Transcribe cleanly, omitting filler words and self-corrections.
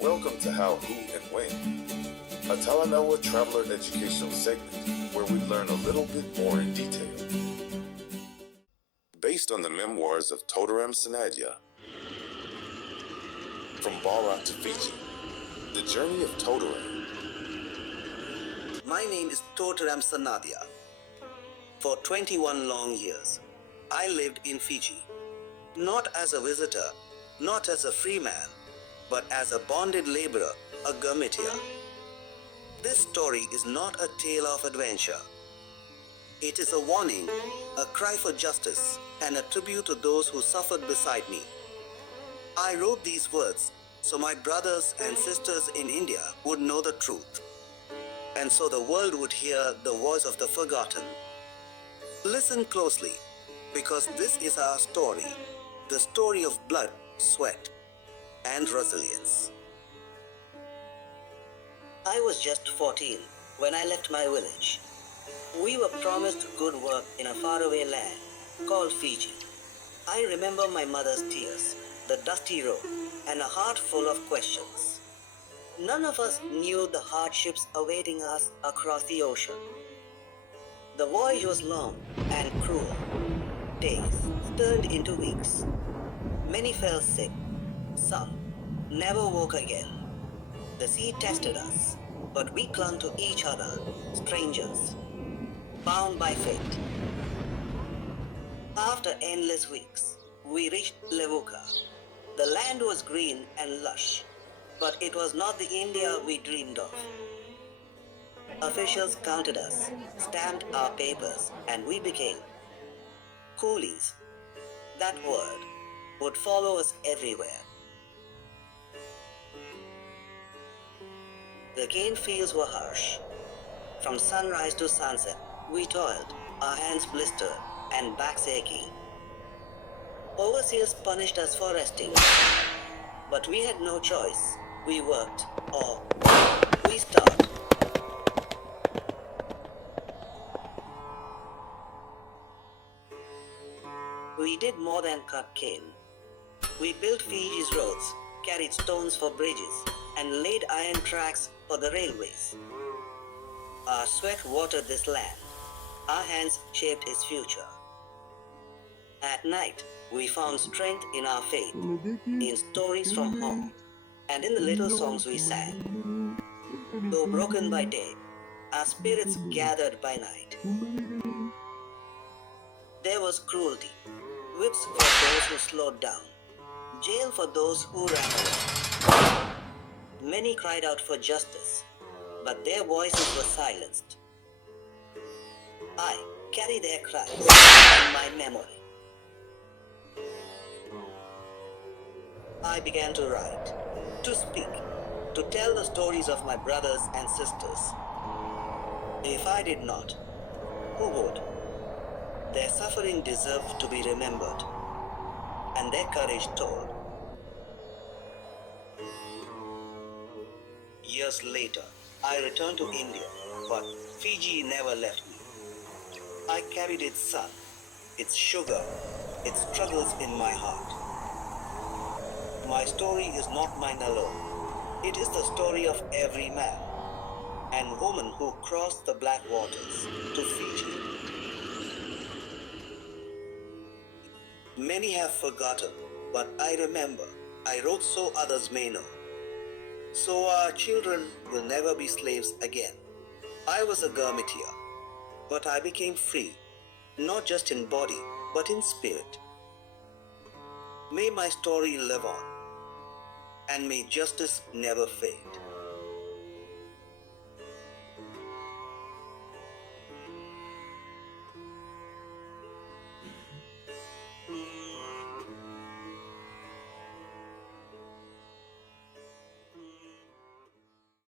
Welcome to How, Who, and When, a Talanoa traveler educational segment where we learn a little bit more in detail. Based on the memoirs of Totaram Sanadhya, From Bharat to Fiji, The Journey of Totaram. My name is Totaram Sanadhya. For 21 long years, I lived in Fiji, not as a visitor, not as a free man, but as a bonded laborer, a Girmitiya. This story is not a tale of adventure. It is a warning, a cry for justice, and a tribute to those who suffered beside me. I wrote these words so my brothers and sisters in India would know the truth, and so the world would hear the voice of the forgotten. Listen closely, because this is our story, the story of blood, sweat, and resilience. I was just 14 when I left my village. We were promised good work in a faraway land called Fiji. I remember my mother's tears, the dusty road, and a heart full of questions. None of us knew the hardships awaiting us across the ocean. The voyage was long and cruel. Days turned into weeks. Many fell sick. Some never woke again. The sea tested us, but we clung to each other, strangers, bound by fate. After endless weeks, we reached Levuka. The land was green and lush, but it was not the India we dreamed of. Officials counted us, stamped our papers, and we became coolies. That word would follow us everywhere. The cane fields were harsh. From sunrise to sunset, we toiled, our hands blistered and backs aching. Overseers punished us for resting, but we had no choice. We worked, or we starved. We did more than cut cane. We built Fiji's roads, carried stones for bridges, and laid iron tracks for the railways. Our sweat watered this land. Our hands shaped its future. At night, we found strength in our faith, in stories from home, and in the little songs we sang. Though broken by day, our spirits gathered by night. There was cruelty, whips for those who slowed down, jail for those who ran away. Many cried out for justice, but their voices were silenced. I carry their cries in my memory. I began to write, to speak, to tell the stories of my brothers and sisters. If I did not, who would? Their suffering deserved to be remembered, and their courage told. Years later, I returned to India, but Fiji never left me. I carried its sun, its sugar, its struggles in my heart. My story is not mine alone. It is the story of every man and woman who crossed the black waters to Fiji. Many have forgotten, but I remember. I wrote so others may know. So our children will never be slaves again. I was a Girmitiya, but I became free, not just in body, but in spirit. May my story live on, and may justice never fade.